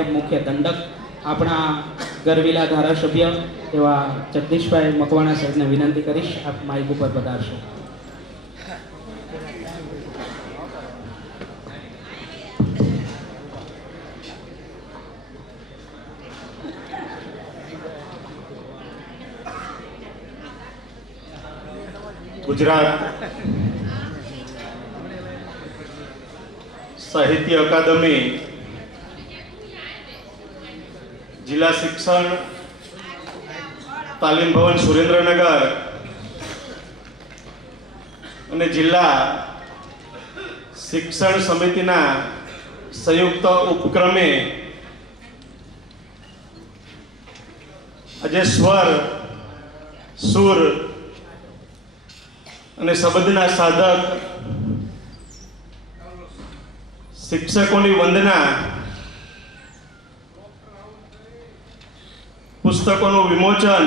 નાયબ મુખ્ય દંડક આપણા ગરવીલા ધારાસભ્ય એવા જગદીશભાઈ મકવાણા સાહેબને વિનંતી કરીશ. આપ માઇક ઉપર પધારશો. ગુજરાત સાહિત્ય અકાદમી જિલ્લા શિક્ષણ, તાલીમ ભવન સુરેન્દ્રનગર અને જિલ્લા શિક્ષણ સમિતિના સંયુક્ત ઉપક્રમે આજે સ્વર, સુર અને શબ્દના સાધક શિક્ષકોની વંદના પુસ્તકોનું વિમોચન.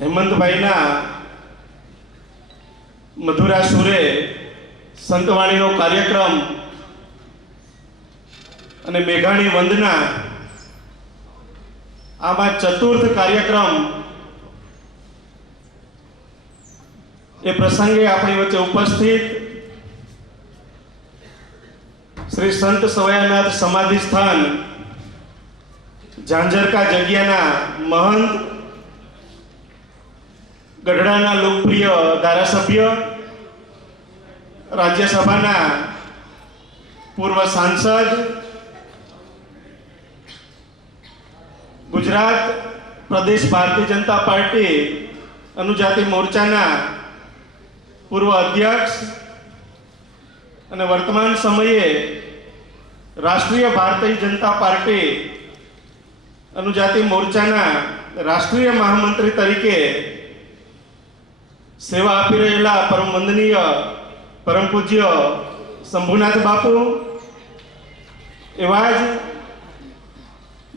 હેમંતભાઈના મધુરા સુરે સંતવાણીનો કાર્યક્રમ અને મેઘાણી વંદના આમાં ચતુર્થ કાર્યક્રમ એ પ્રસંગે આપણી વચ્ચે ઉપસ્થિત શ્રી સંત સવયાનાથ સમાધિ સ્થાન ઝાંઝરકા જગ્યાના મહંત ગઢડાના લોકપ્રિય ધારાસભ્ય, રાજ્યસભાના પૂર્વ સાંસદ, ગુજરાત પ્રદેશ ભારતીય જનતા પાર્ટી અનુજાતિ મોરચાના પૂર્વ અધ્યક્ષ અને વર્તમાન સમયે રાષ્ટ્રીય ભારતીય જનતા પાર્ટી અનુજાતિ મોરચાના રાષ્ટ્રીય મહામંત્રી તરીકે સેવા આપી રહેલા પરમ વંદનીય, પરમ પૂજ્ય શંભુનાથ બાપુ, એવા જ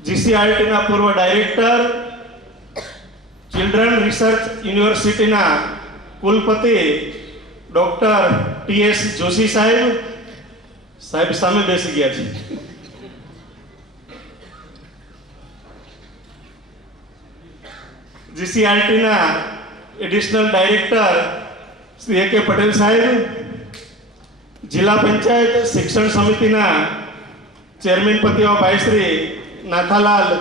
જીસીઆરટીના પૂર્વ ડાયરેક્ટર, ચિલ્ડ્રન રિસર્ચ યુનિવર્સિટીના કુલપતિ ડોક્ટર ટી એસ જોશી સાહેબ સાહેબ સામે બેસી ગયા છે. જીસીઆરટીના additional director Shri A K Patel સાહેબ, જિલ્લા પંચાયત શિક્ષણ સમિતિના ચેરમેન પતિઓ ભાઈ શ્રી નાથાલાલ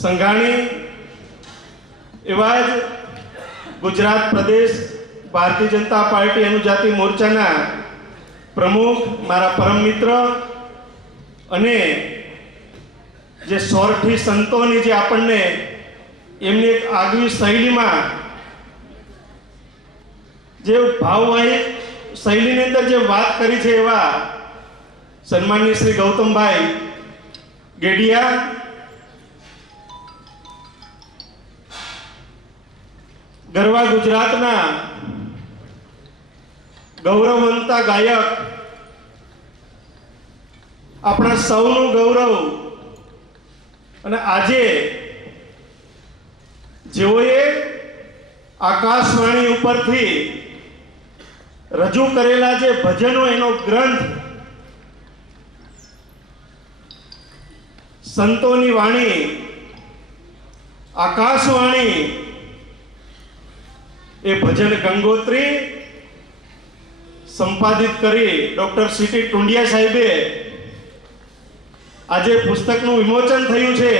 સંઘાણી, એવા જ ગુજરાત પ્રદેશ ભારતીય જનતા પાર્ટી અનુજાતિ મોરચાના પ્રમુખ, મારા પરમ મિત્ર અને જે સોરઠી સંતોની જે આપણને એમની એક આગવી શૈલીમાં જે ભાવવાહી શૈલીની અંદર જે વાત કરી છે એવા સન્માનીય શ્રી ગૌતમભાઈ ગેડિયા, ગરવા ગુજરાતના ગૌરવવંતા ગાયક. આપણા સૌનું ગૌરવ. અને આજે જેઓએ આકાશવાણી ઉપરથી રજૂ કરેલા જે ભજનો એનો ગ્રંથ સંતોની વાણી, આકાશવાણી, એ ભજન ગંગોત્રી સંપાદિત કરી ડોક્ટર સીટી ટુંડિયા સાહેબે આજે પુસ્તકનું વિમોચન થયું છે.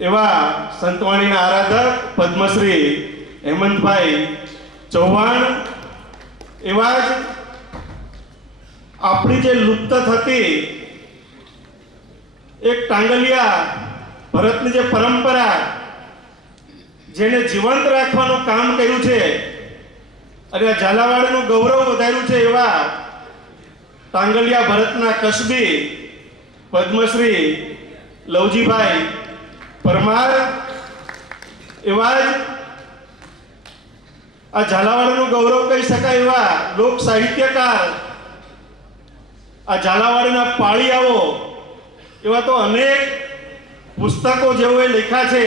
એવા સંતવાણીના આરાધક પદ્મશ્રી હેમંતભાઈ ચૌહાણ, એવા જ આપણી જે લુપ્ત થતી એક ટાંગલિયા ભરતની જે પરંપરા, જેને જીવંત રાખવાનું કામ કર્યું છે અને આ ઝાલાવાડનું ગૌરવ વધાર્યું છે એવા તાંગલિયા ભરતના કસબી પદ્મશ્રી લવજીભાઈ પરમાર એવા જ આ ઝાલાવાડનું ગૌરવ કહી શકાય એવા લોક સાહિત્યકાર, આ ઝાલાવાડના પાળિયાઓ એવા તો અનેક પુસ્તકો જેઓએ લખ્યા છે,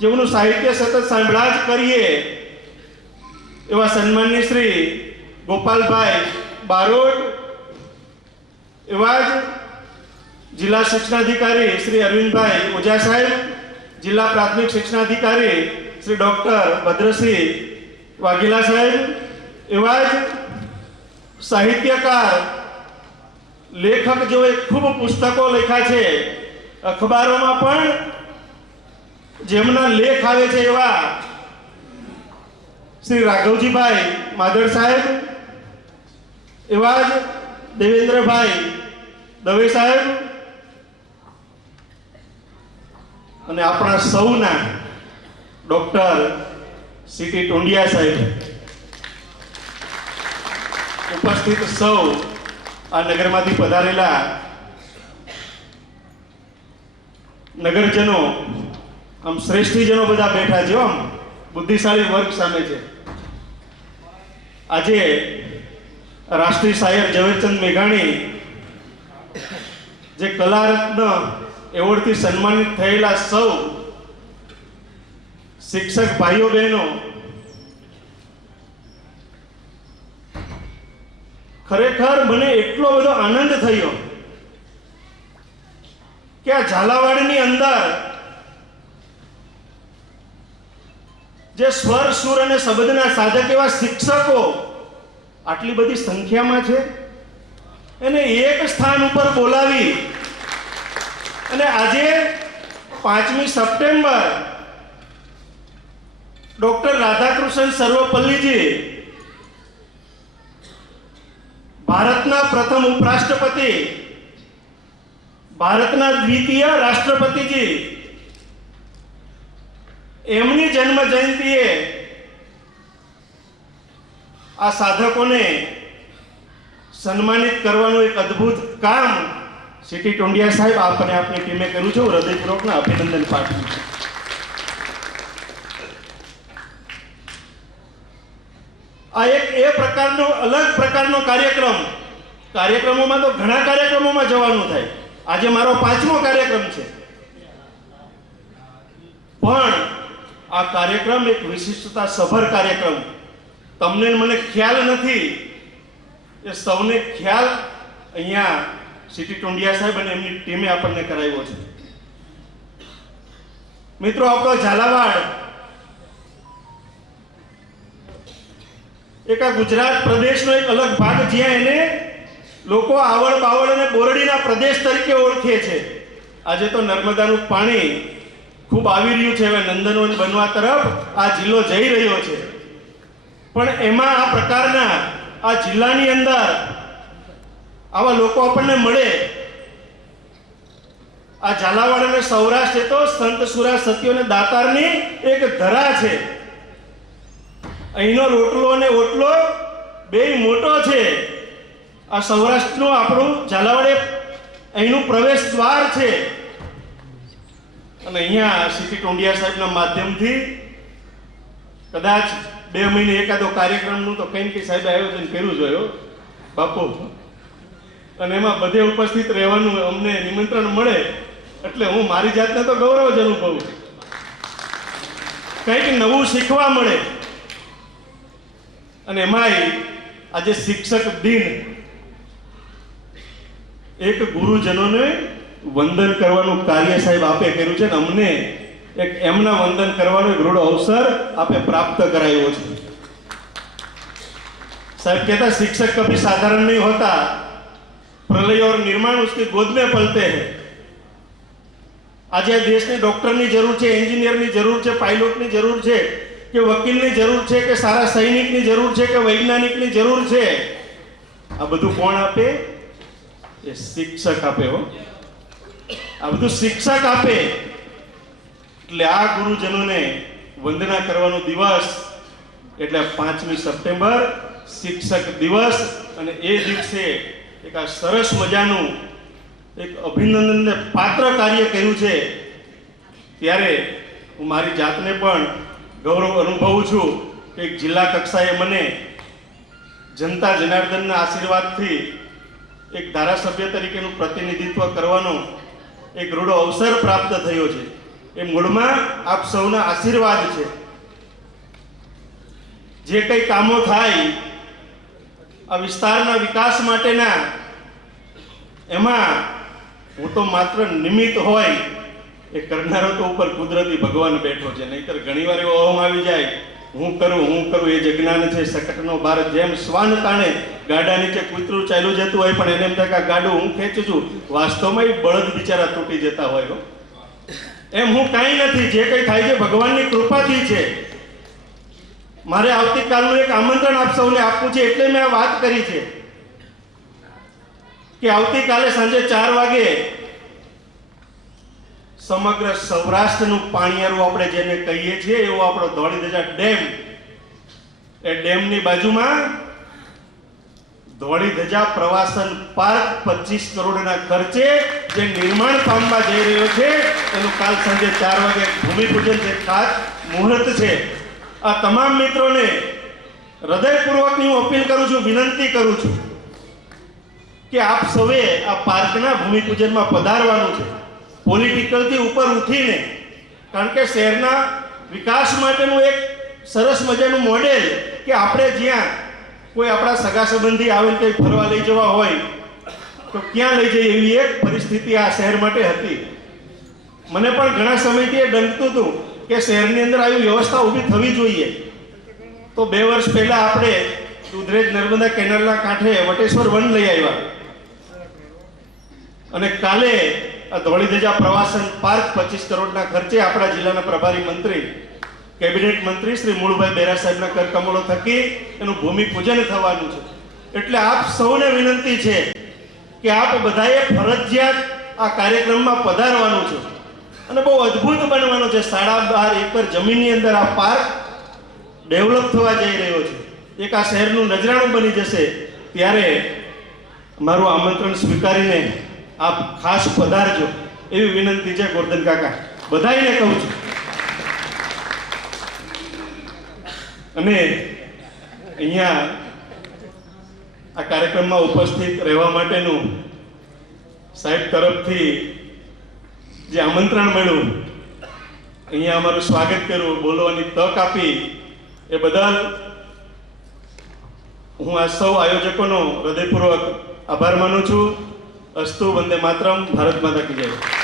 જેઓનું સાહિત્ય સતત સાંભળા જ કરીએ. એવા સન્માનની શ્રી ગોપાલભાઈ બારોટ, એવા જ જિલ્લા શિક્ષણાધિકારી શ્રી અરવિંદભાઈ ઓઝા સાહેબ, જિલ્લા પ્રાથમિક શિક્ષણાધિકારી શ્રી ડૉક્ટર ભદ્રસિંહ વાઘેલા સાહેબ, એવા જ સાહિત્યકાર, લેખક જેઓએ ખૂબ પુસ્તકો લખ્યા છે, અખબારોમાં પણ જેમના લેખ આવે છે એવા શ્રી રાઘવજીભાઈ માધર સાહેબ, એવા જ દેવેન્દ્રભાઈ દવે સાહેબ અને આપણા સૌના ડોક્ટર સીટી ટોંડિયા સાહેબ. ઉપસ્થિત સૌ આ નગરમાંથી પધારેલા નગરજનો, આમ શ્રેષ્ઠીજનો બધા બેઠા છે આમ. બુદ્ધિશાળી વર્ગ સામે છે. આજે રાષ્ટ્રીય શાયર ઝવેરચંદ મેઘાણી જે કલા રત્ન એવોર્ડથી સન્માનિત થયેલા સૌ શિક્ષક ભાઈઓ બહેનો ખરેખર મને એટલો બધો આનંદ થયો કે આ ઝાલાવાડની અંદર જે સ્વર, સુર અને શબ્દના સાધક એવા શિક્ષકો આટલી બધી સંખ્યામાં છે. એને એક સ્થાન ઉપર બોલાવી અને આજે પાંચમી સપ્ટેમ્બર ડોક્ટર રાધાકૃષ્ણ સર્વપલ્લીજી ભારતના પ્રથમ ઉપરાષ્ટ્રપતિ, ભારતના દ્વિતીય રાષ્ટ્રપતિજી એમની જન્મ જયંતિએ આ સાધકોને સન્માનિત કરવાનું એક અદ્ભુત કામ સિટી ટોંડિયા સાહેબ આપને આપની ટીમે કર્યું છે. હું હૃદયપૂર્વકના અભિનંદન પાઠવું છું. આ એક એ પ્રકારનો, અલગ પ્રકારનો કાર્યક્રમ, કાર્યક્રમોમાં તો ઘણા કાર્યક્રમોમાં જવાનું થાય. આજે મારો પાંચમો કાર્યક્રમ છે. પણ આ કાર્યક્રમ એક વિશિષ્ટતા સભર કાર્યક્રમ. તમને મને ખ્યાલ નથી એ સૌને ખ્યાલ અહીંયા સિટી ટુંડિયા સાહેબ અને એમની ટીમે આપણને કરાવ્યો છે. મિત્રો, આપણો ઝાલાવાડ એક આ ગુજરાત પ્રદેશનો એક અલગ ભાગ જ્યાં એને લોકો આવડ બાવળ અને બોરડીના પ્રદેશ તરીકે ઓળખે છે. આજે તો નર્મદાનું પાણી ખૂબ આવી રહ્યું છે હવે નંદનવન બનવા તરફ આ જિલ્લો જઈ રહ્યો છે. પણ એમાં આ પ્રકારના આ જિલ્લાની અંદર આવા લોકો આપણને મળે. આ ઝાલાવાડ અને સૌરાષ્ટ્ર એ તો સંત સુરા સત્યો અને દાતારની એક ધરા છે. અહીંનો રોટલો અને ઓટલો બેય મોટો છે. આ સૌરાષ્ટ્રનું આપણું ઝાલાવાડ અહીંનું પ્રવેશ દ્વાર છે. અને અહીંયા સિટી ટોંડિયા સાહેબના માધ્યમથી કદાચ બે મહિને એકાદો કાર્યક્રમનું તો કંઈ ને કંઈ સાહેબે આયોજન કર્યું જોયો બાપુ. અને એમાં બધે ઉપસ્થિત રહેવાનું અમને નિમંત્રણ મળે એટલે હું મારી જાતને તો ગૌરવ જ અનુભવું કંઈક નવું શીખવા મળે. અને એમાંય આજે શિક્ષક દિન. એક ગુરુજનોને વંદન કરવાનું કાર્ય સાહેબ આપે કર્યું છે ને અમને એક એમના વંદન કરવાનો એક રૂડો અવસર આપે પ્રાપ્ત કરાયો છે साहब कहता शिक्षक कभी साधारण नहीं होता प्रलय और निर्माण उसकी गोद में पलते हैं આજે આ દેશને ડોક્ટરની જરૂર છે એન્જિનિયરની જરૂર છે પાયલોટની જરૂર છે કે વકીલની જરૂર છે કે સારા સૈનિકની જરૂર છે કે વૈજ્ઞાનિકની જરૂર છે આ બધું કોણ આપે એ શિક્ષક આપે હો આ બધું શિક્ષક આપે. એટલે આ ગુરુજનોને વંદના કરવાનો દિવસ એટલે પાંચમી સપ્ટેમ્બર શિક્ષક દિવસ અને એ દિવસે એક આ સરસ મજાનું એક અભિનંદનને પાત્ર કાર્ય કર્યું છે. ત્યારે હું મારી જાતને પણ ગૌરવ અનુભવું છું કે એક જિલ્લા કક્ષાએ મને જનતા જનાર્દનના આશીર્વાદથી એક ધારાસભ્ય તરીકેનું પ્રતિનિધિત્વ કરવાનો એક રૂડો અવસર પ્રાપ્ત થયો છે. એ મૂળમાં આપ સૌના આશીર્વાદ છે. જે કંઈ કામો થાય, આ વિસ્તારના વિકાસ માટેના, એમાં હું તો માત્ર નિમિત્ત હોય, એ કરનારો તો ઉપર કુદરતી ભગવાન બેઠો છે. નહીતર ઘણીવાર એવો અહમ આવી જાય હું કરું હું કરું, એ જ જ્ઞાન છે સકટનો ભારત જેમ શ્વાન તાણે ગાડા નીચે કૂતરું ચાલ્યું જતું હોય પણ એને એમ થાય કે ગાડું હું ખેંચું છું. વાસ્તવમાં એ બળદ બિચારા તૂટી જતા હોય. એમ હું કાંઈ નથી, જે કંઈ થાય છે ભગવાનની કૃપાથી છે. મારે આવતીકાલનું એક આમંત્રણ આપ સૌને આપવું છે એટલે મેં આ વાત કરી છે. કે આવતીકાલે સાંજે ચાર વાગે સમગ્ર સૌરાષ્ટ્રનું પાણીયારું આપણે જેને કહીએ છીએ, એવો આપણો ધોળી ધજા ડેમ. એ ડેમની બાજુમાં ધોળી ધજા પ્રવાસન પાર્ક પચીસ કરોડના ખર્ચે જે નિર્માણ પામવા જઈ રહ્યો છે, એનું કાલ સાંજે ચાર વાગે ભૂમિપૂજન જે ખાસ મુહૂર્ત છે. આ તમામ મિત્રોને હૃદયપૂર્વકની હું અપીલ કરું છું, વિનંતી કરું છું કે આપ સૌએ આ પાર્કના ભૂમિપૂજનમાં પધારવાનું છે. પોલિટિકલથી ઉપર ઉઠીને, કારણ કે શહેરના વિકાસ માટેનું એક સરસ મજાનું મોડેલ કે આપણે જ્યાં કોઈ આપણા સગા સંબંધી આવીને કંઈ ફરવા લઈ જવા હોય, તો ક્યાં લઈ જઈએ એવી એક પરિસ્થિતિ આ શહેર માટે હતી. મને પણ ઘણા સમયથી એ ડંકતું હતું કે શહેરની અંદર આવી વ્યવસ્થા ઊભી થવી જોઈએ. તો બે વર્ષ પહેલાં આપણે દુધરેજ નર્મદા કેનાલના કાંઠે વટેશ્વર વન લઈ આવ્યા. અને કાલે ધોળીધજા પ્રવાસન પાર્ક પચીસ કરોડના ખર્ચે આપણા જિલ્લાના પ્રભારી મંત્રી, કેબિનેટ મંત્રી શ્રી મૂળભાઈ બેરા સાહેબના કરકમળો થકી એનું ભૂમિપૂજન થવાનું છે. એટલે આપ સૌને વિનંતી છે કે આપ બધાએ ફરજિયાત આ કાર્યક્રમમાં પધારવાનું છે. અને બહુ અદ્ભુત બનવાનું છે. સાડા બાર એકર જમીનની અંદર આ પાર્ક ડેવલપ થવા જઈ રહ્યો છે. એક આ શહેરનું નજરાણું બની જશે. ત્યારે મારું આમંત્રણ સ્વીકારીને આપ ખાસ પધારજો. એવી વિનંતી છે ગોરધન કાકા. બધાઈને કહું છું. અને અહીંયા આ કાર્યક્રમમાં ઉપસ્થિત રહેવા માટેનું સાહેબ તરફથી જે આમંત્રણ મળ્યું, અહીંયા અમારું સ્વાગત કર્યું, બોલવાની તક આપી, એ બદલ હું આ સૌ આયોજકોનો હૃદયપૂર્વક આભાર માનું છું. અસ્તુ વંદે માતરમ ભારત માતા કી જય.